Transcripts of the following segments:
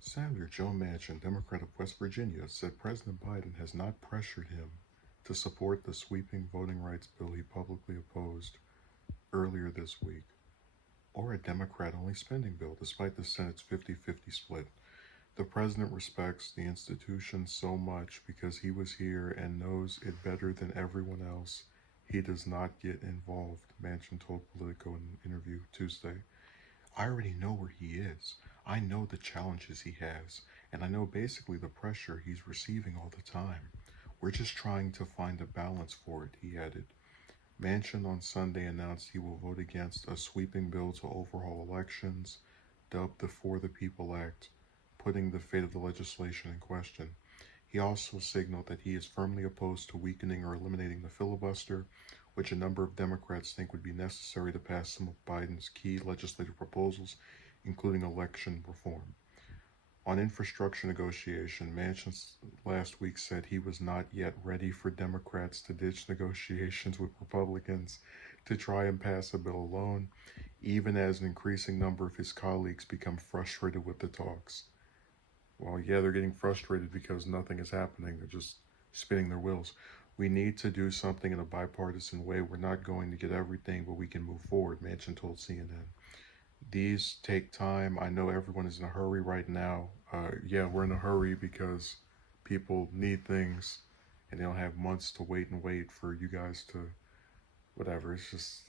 Senator Joe Manchin, Democrat of West Virginia, said President Biden has not pressured him to support the sweeping voting rights bill he publicly opposed earlier this week, or a Democrat only spending bill, despite the Senate's 50-50 split. The president respects the institution so much because he was here and knows it better than everyone else. He does not get involved, Manchin told Politico in an interview Tuesday. I already know where he is. I know the challenges he has, and I know basically the pressure he's receiving all the time. We're just trying to find a balance for it, he added. Manchin on Sunday announced he will vote against a sweeping bill to overhaul elections, dubbed the For the People Act, putting the fate of the legislation in question. He also signaled that he is firmly opposed to weakening or eliminating the filibuster, which a number of Democrats think would be necessary to pass some of Biden's key legislative proposals, including election reform. On infrastructure negotiation, Manchin last week said he was not yet ready for Democrats to ditch negotiations with Republicans to try and pass a bill alone, even as an increasing number of his colleagues become frustrated with the talks. Well, yeah, they're getting frustrated because nothing is happening. They're just spinning their wheels. We need to do something in a bipartisan way. We're not going to get everything, but we can move forward, Manchin told CNN. These take time. I know everyone is in a hurry right now. Yeah, we're in a hurry because people need things and they don't have months to wait for you guys to whatever. It's just,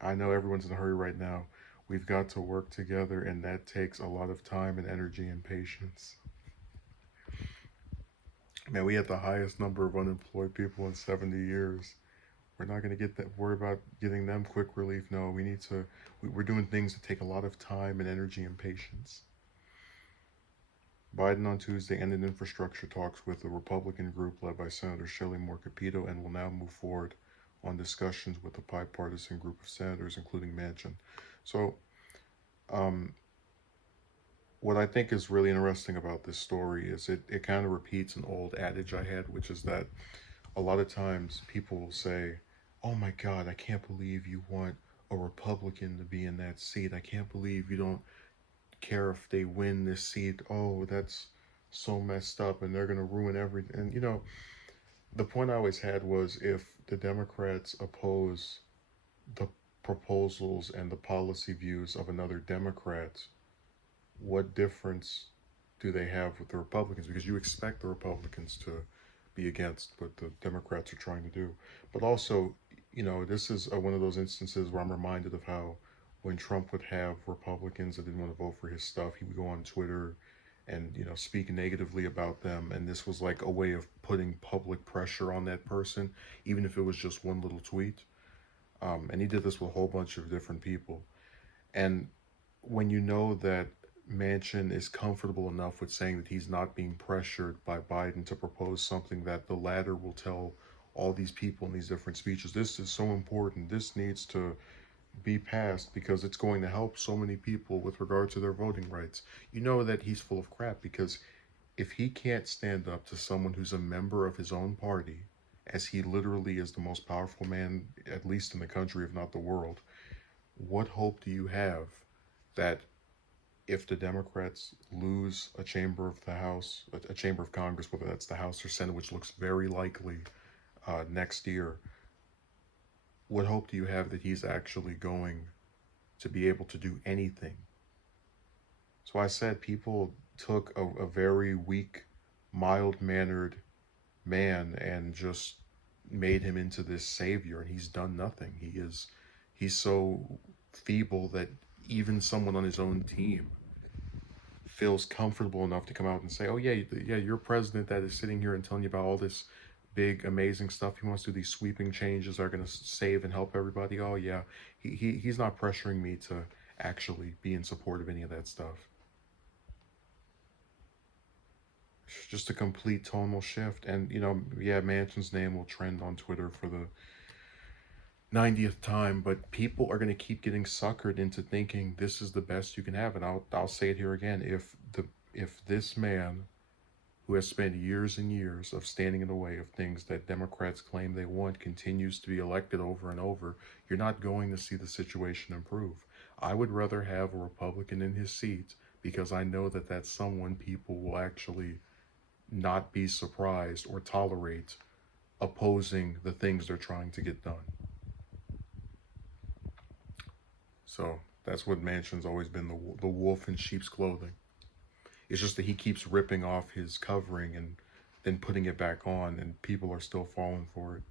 I know everyone's in a hurry right now. We've got to work together, and that takes a lot of time and energy and patience. Man, we had the highest number of unemployed people in 70 years. We're not going to get that. Worry about getting them quick relief. No, we need to. We're doing things that take a lot of time and energy and patience. Biden on Tuesday ended infrastructure talks with a Republican group led by Senator Shelley Moore Capito and will now move forward on discussions with a bipartisan group of senators, including Manchin. So, um, what I think is really interesting about this story is it kind of repeats an old adage I had, which is that a lot of times people will say, "Oh my God, I can't believe you want a Republican to be in that seat. I can't believe you don't care if they win this seat. Oh, that's so messed up and they're going to ruin everything." And, the point I always had was if the Democrats oppose the proposals and the policy views of another Democrat, what difference do they have with the Republicans? Because you expect the Republicans to be against what the Democrats are trying to do. But also, this is one of those instances where I'm reminded of how when Trump would have Republicans that didn't want to vote for his stuff, he would go on Twitter and speak negatively about them, and this was like a way of putting public pressure on that person, even if it was just one little tweet. And he did this with a whole bunch of different people. And when you know that Manchin is comfortable enough with saying that he's not being pressured by Biden to propose something that the latter will tell all these people in these different speeches, this is so important. This needs to be passed because it's going to help so many people with regard to their voting rights. You know that he's full of crap because if he can't stand up to someone who's a member of his own party, as he literally is the most powerful man, at least in the country, if not the world, what hope do you have that if the Democrats lose a chamber of the House, a chamber of Congress, whether that's the House or Senate, which looks very likely next year, what hope do you have that he's actually going to be able to do anything? So I said people took a very weak, mild mannered man and just made him into this savior, and he's done nothing. He's so feeble that even someone on his own team feels comfortable enough to come out and say, "Oh yeah, yeah, your president that is sitting here and telling you about all this big, amazing stuff. He wants to do these sweeping changes that are going to save and help everybody. Oh yeah, he's not pressuring me to actually be in support of any of that stuff." It's just a complete tonal shift, and yeah, Manchin's name will trend on Twitter for the 90th time, but people are going to keep getting suckered into thinking this is the best you can have. And I'll say it here again. If this man who has spent years and years of standing in the way of things that Democrats claim they want continues to be elected over and over, you're not going to see the situation improve. I would rather have a Republican in his seat because I know that that's someone people will actually not be surprised or tolerate opposing the things they're trying to get done. So that's what Manchin's always been, the wolf in sheep's clothing. It's just that he keeps ripping off his covering and then putting it back on, and people are still falling for it.